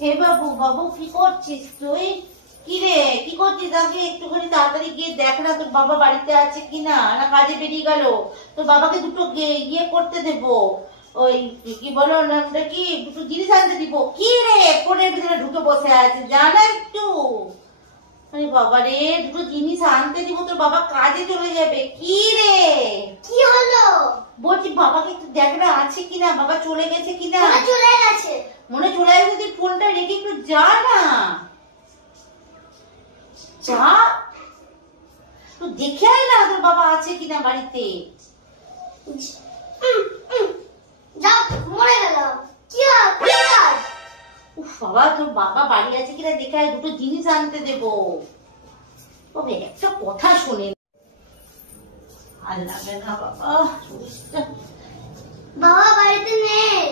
হে বাবু, বাবু কি করছিস তুই? কি রে, কি করছিস? আগে একটুখানি তাড়াতাড়ি গিয়ে দেখ না তোর বাবা বাড়িতে আছে কিনা, না কাজে বেরিয়ে গেল। তোর বাবাকে দুটো ইয়ে করতে দেবো, ওই কি বলো নামটা কি, দুটো জিনিস আনতে দিব। কি রে, ফোনের ভিতরে ঢুকে বসে আছে, জানা একটু। আরে বাবা রে, দুটো জিনিস আনতে দিব, তোর বাবা কাজে চলে যাবে। কি রে, কি হলো? বলছি বাবাকে একটু দেখ না আছে কিনা, বাবা চলে গেছে কিনা। চলে গেছে। মনে চলে গেছে, তুই ফোনটা রেখে একটু যা না, যা তুই দেখে আয় না তোর বাবা আছে কিনা বাড়িতে। যাও, মরে গেল। কি কাজ? উফ বাবা, তোর বাবা বাড়ি আছে কিনা দেখে আয়, দুটো জিনিস আনতে দেবো। তবে একটা কথা শোনে, আর লাগে না বাবা। বাবা বাড়িতে নেই।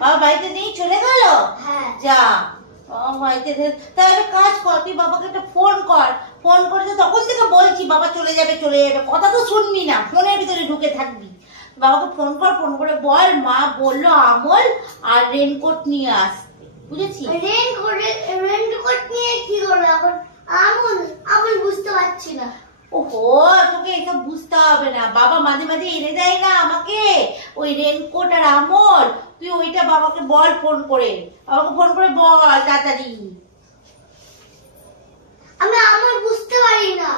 বাবা বাড়িতে নেই, চলে গেল? হ্যাঁ। যা, বাবা বাড়িতে তাহলে কাজ কর, তুই বাবাকে একটা ফোন কর। ফোন করে তো তখন থেকে বলছি বাবা চলে যাবে চলে যাবে, কথা তো শুনবি না, ফোনের ভিতরে ঢুকে থাকবি। বাবাকে ফোন কর, ফোন করে বল মা বললো আমল আর রেনকোট নিয়ে আসতে, বুঝেছিস? রেনকোট নিয়ে কি করবে এখন? আমল আমল বুঝতে পারছি না। ওহো, তোকে এসব বুঝতে হবে না, বাবা মাঝে মাঝে এনে দেয় না আমাকে ওই রেনকোট আর আমল। তুই ওইটা বাবাকে বল, ফোন করে বাবাকে ফোন করে বল তাড়াতাড়ি। আমি আমল বুঝতে পারি না।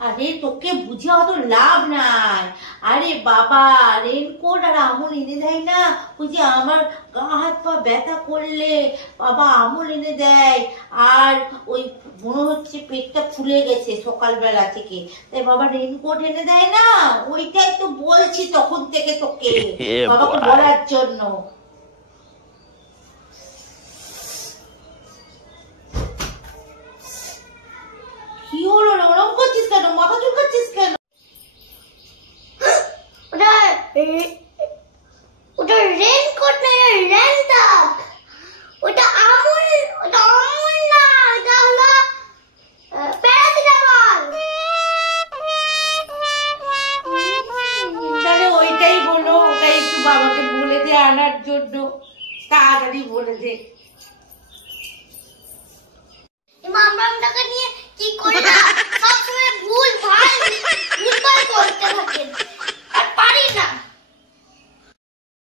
আরে তোকে বুঝে অত লাভ নাই। আরে বাবা রেনকোট আর আমল এনে দেয় না, ওই যে আমার গা হাত পা ব্যথা করলে বাবা আমল এনে দেয়, আর ওই মনে হচ্ছে পেটটা ফুলে গেছে সকালবেলা থেকে, তাই বাবা রেনকোট এনে দেয় না, ওইটাই তো বলছি তখন থেকে তোকে বাবাকে বলার জন্য। কি হলো রে, ওরকম করছিস কেন, মাথা চুলকাচ্ছিস কেন? ওটা রেনকোট না, রেনটাক। ওটা আমুল, ওটা আমুল না, ওটা হলো প্যারাসিটামল। তাহলে ওইটাই বলো, ওটাই একটু বাবাকে বলে দে আনার জন্য, তাড়াতাড়ি বলে দে। মামরামটাকে নিয়ে কি করে